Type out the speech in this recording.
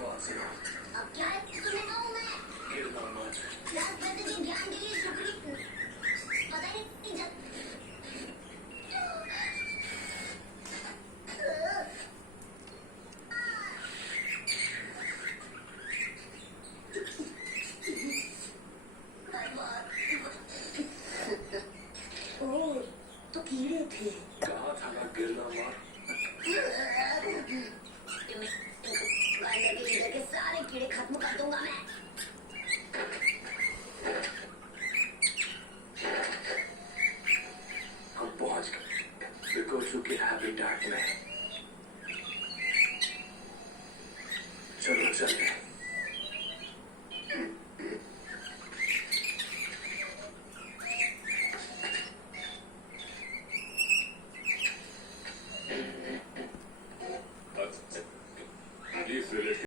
बहुत से अब क्या है तुम्हें कहूँ मैं गिरना मत। क्लास करने के ज्ञान के लिए शुक्रिया। पता नहीं जब ओह तो कीड़े थे। कहा था ना गिरना मत। अंदर के सारे कीड़े खत्म कर दूंगा मैं। हम पहुंच गए बिकोशु के हैबिटेट में। चलो चले।